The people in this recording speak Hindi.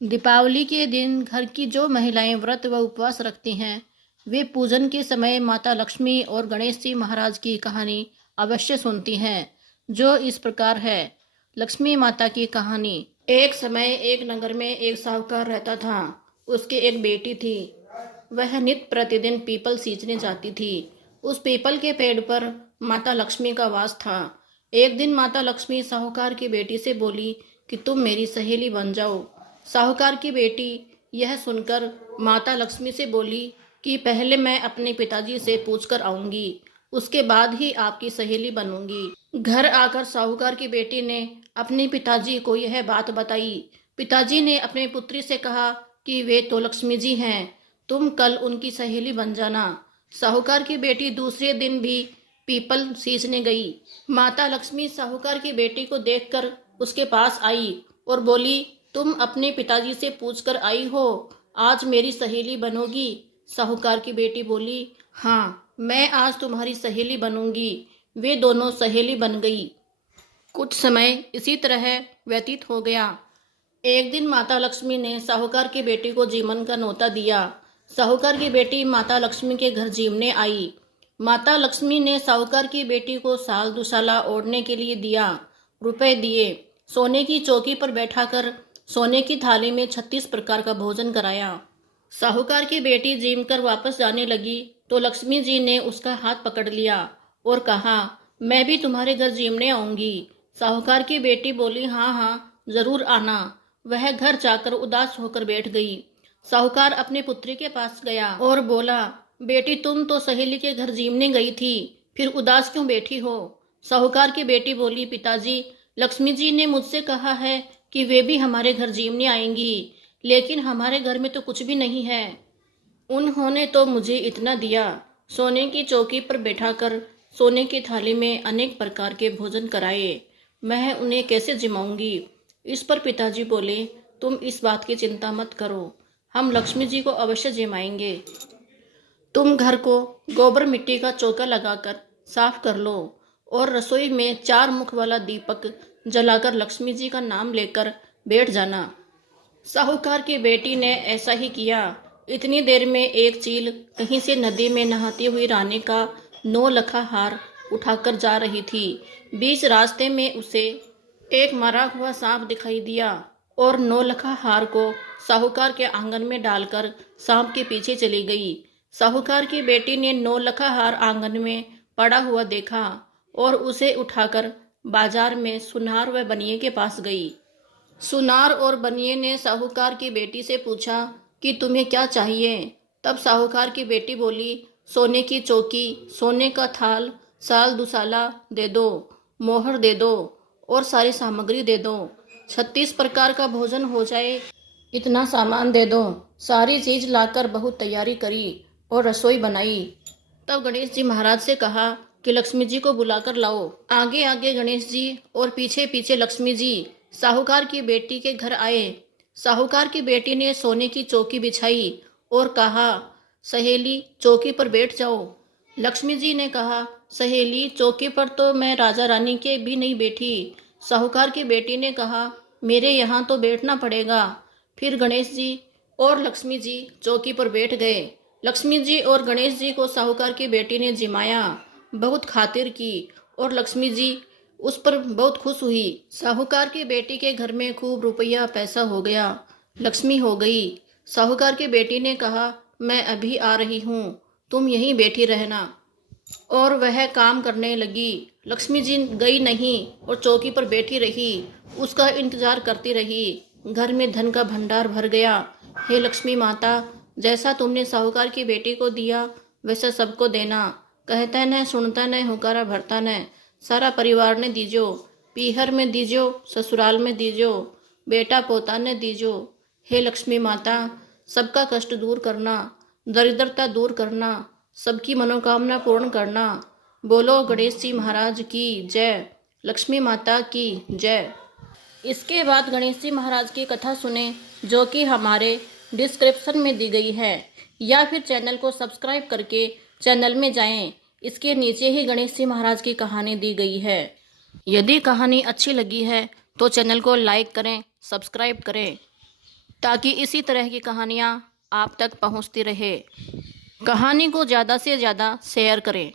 दीपावली के दिन घर की जो महिलाएं व्रत व उपवास रखती हैं, वे पूजन के समय माता लक्ष्मी और गणेश जी महाराज की कहानी अवश्य सुनती हैं, जो इस प्रकार है। लक्ष्मी माता की कहानी। एक समय एक नगर में एक साहूकार रहता था। उसकी एक बेटी थी। वह नित्य प्रतिदिन पीपल सींचने जाती थी। उस पीपल के पेड़ पर माता लक्ष्मी का वास था। एक दिन माता लक्ष्मी साहूकार की बेटी से बोली कि तुम मेरी सहेली बन जाओ। साहूकार की बेटी यह सुनकर माता लक्ष्मी से बोली कि पहले मैं अपने पिताजी से पूछकर आऊंगी, उसके बाद ही आपकी सहेली बनूंगी। घर आकर साहूकार की बेटी ने अपने पिताजी को यह बात बताई। पिताजी ने अपने पुत्री से कहा कि वे तो लक्ष्मी जी हैं, तुम कल उनकी सहेली बन जाना। साहूकार की बेटी दूसरे दिन भी पीपल सींचने गई। माता लक्ष्मी साहूकार की बेटी को देखकर उसके पास आई और बोली, तुम अपने पिताजी से पूछकर आई हो, आज मेरी सहेली बनोगी? साहूकार की बेटी बोली, हाँ, मैं आज तुम्हारी सहेली बनूंगी। वे दोनों सहेली बन गई। कुछ समय इसी तरह व्यतीत हो गया। एक दिन माता लक्ष्मी ने साहूकार की बेटी को जीवन का न्योता दिया। साहूकार की बेटी माता लक्ष्मी के घर जीवने आई। माता लक्ष्मी ने साहूकार की बेटी को साल दुसाला ओढ़ने के लिए दिया, रुपए दिए। सोने की चौकी पर बैठाकर सोने की थाली में 36 प्रकार का भोजन कराया। साहूकार की बेटी जीम कर वापस जाने लगी तो लक्ष्मी जी ने उसका हाथ पकड़ लिया और कहा, मैं भी तुम्हारे घर जीमने आऊंगी। साहूकार की बेटी बोली, हाँ हाँ, जरूर आना। वह घर जाकर उदास होकर बैठ गई। साहूकार अपने पुत्री के पास गया और बोला, बेटी तुम तो सहेली के घर जीमने गई थी, फिर उदास क्यों बैठी हो? साहूकार की बेटी बोली, पिताजी, लक्ष्मी जी ने मुझसे कहा है कि वे भी हमारे घर जीमने आएंगी, लेकिन हमारे घर में तो कुछ भी नहीं है। उन्होंने तो मुझे इतना दिया, सोने की चौकी पर बैठाकर सोने की थाली में अनेक प्रकार के भोजन कराए, मैं उन्हें कैसे जिमाऊंगी? इस पर पिताजी बोले, तुम इस बात की चिंता मत करो, हम लक्ष्मी जी को अवश्य जिमाएंगे। तुम घर को गोबर मिट्टी का चौका लगाकर साफ कर लो और रसोई में 4 मुख वाला दीपक जलाकर लक्ष्मी जी का नाम लेकर बैठ जाना। साहूकार की बेटी ने ऐसा ही किया। इतनी देर में एक चील कहीं से नदी में नहाती हुई रानी का 9 लखा हार उठाकर जा रही थी। बीच रास्ते में उसे एक मरा हुआ सांप दिखाई दिया और 9 लखा हार को साहूकार के आंगन में डालकर सांप के पीछे चली गई। साहूकार की बेटी ने 9 लखा हार आंगन में पड़ा हुआ देखा और उसे उठाकर बाजार में सुनार व बनिए के पास गई। सुनार और बनिए ने साहूकार की बेटी से पूछा कि तुम्हें क्या चाहिए? तब साहूकार की बेटी बोली, सोने की चौकी, सोने का थाल, साल दुसाला दे दो, मोहर दे दो और सारी सामग्री दे दो। 36 प्रकार का भोजन हो जाए, इतना सामान दे दो। सारी चीज लाकर बहुत तैयारी करी और रसोई बनाई। तब गणेश जी महाराज से कहा कि लक्ष्मी जी को बुलाकर लाओ। आगे आगे गणेश जी और पीछे पीछे लक्ष्मी जी साहूकार की बेटी के घर आए। साहूकार की बेटी ने सोने की चौकी बिछाई और कहा, सहेली चौकी पर बैठ जाओ। लक्ष्मी जी ने कहा, सहेली चौकी पर तो मैं राजा रानी के भी नहीं बैठी। साहूकार की बेटी ने कहा, मेरे यहाँ तो बैठना पड़ेगा। फिर गणेश जी और लक्ष्मी जी चौकी पर बैठ गए। लक्ष्मी जी और गणेश जी को साहूकार की बेटी ने जिमाया, बहुत खातिर की और लक्ष्मी जी उस पर बहुत खुश हुई। साहूकार की बेटी के घर में खूब रुपया पैसा हो गया, लक्ष्मी हो गई। साहूकार की बेटी ने कहा, मैं अभी आ रही हूँ, तुम यहीं बैठी रहना। और वह काम करने लगी। लक्ष्मी जी गई नहीं और चौकी पर बैठी रही, उसका इंतजार करती रही। घर में धन का भंडार भर गया। हे लक्ष्मी माता, जैसा तुमने साहूकार की बेटी को दिया वैसा सबको देना। कहता न सुनता न हुकारा भरता न, सारा परिवार ने दीजो। पीहर में दीजो, ससुराल में दीजो, बेटा पोता ने दीजो। हे लक्ष्मी माता, सबका कष्ट दूर करना, दरिद्रता दूर करना, सबकी मनोकामना पूर्ण करना। बोलो गणेश जी महाराज की जय, लक्ष्मी माता की जय। इसके बाद गणेश जी महाराज की कथा सुने, जो कि हमारे डिस्क्रिप्शन में दी गई है, या फिर चैनल को सब्सक्राइब करके चैनल में जाएं। इसके नीचे ही गणेश जी महाराज की कहानी दी गई है। यदि कहानी अच्छी लगी है तो चैनल को लाइक करें, सब्सक्राइब करें। ताकि इसी तरह की कहानियाँ आप तक पहुँचती रहे। कहानी को ज़्यादा से ज़्यादा शेयर करें।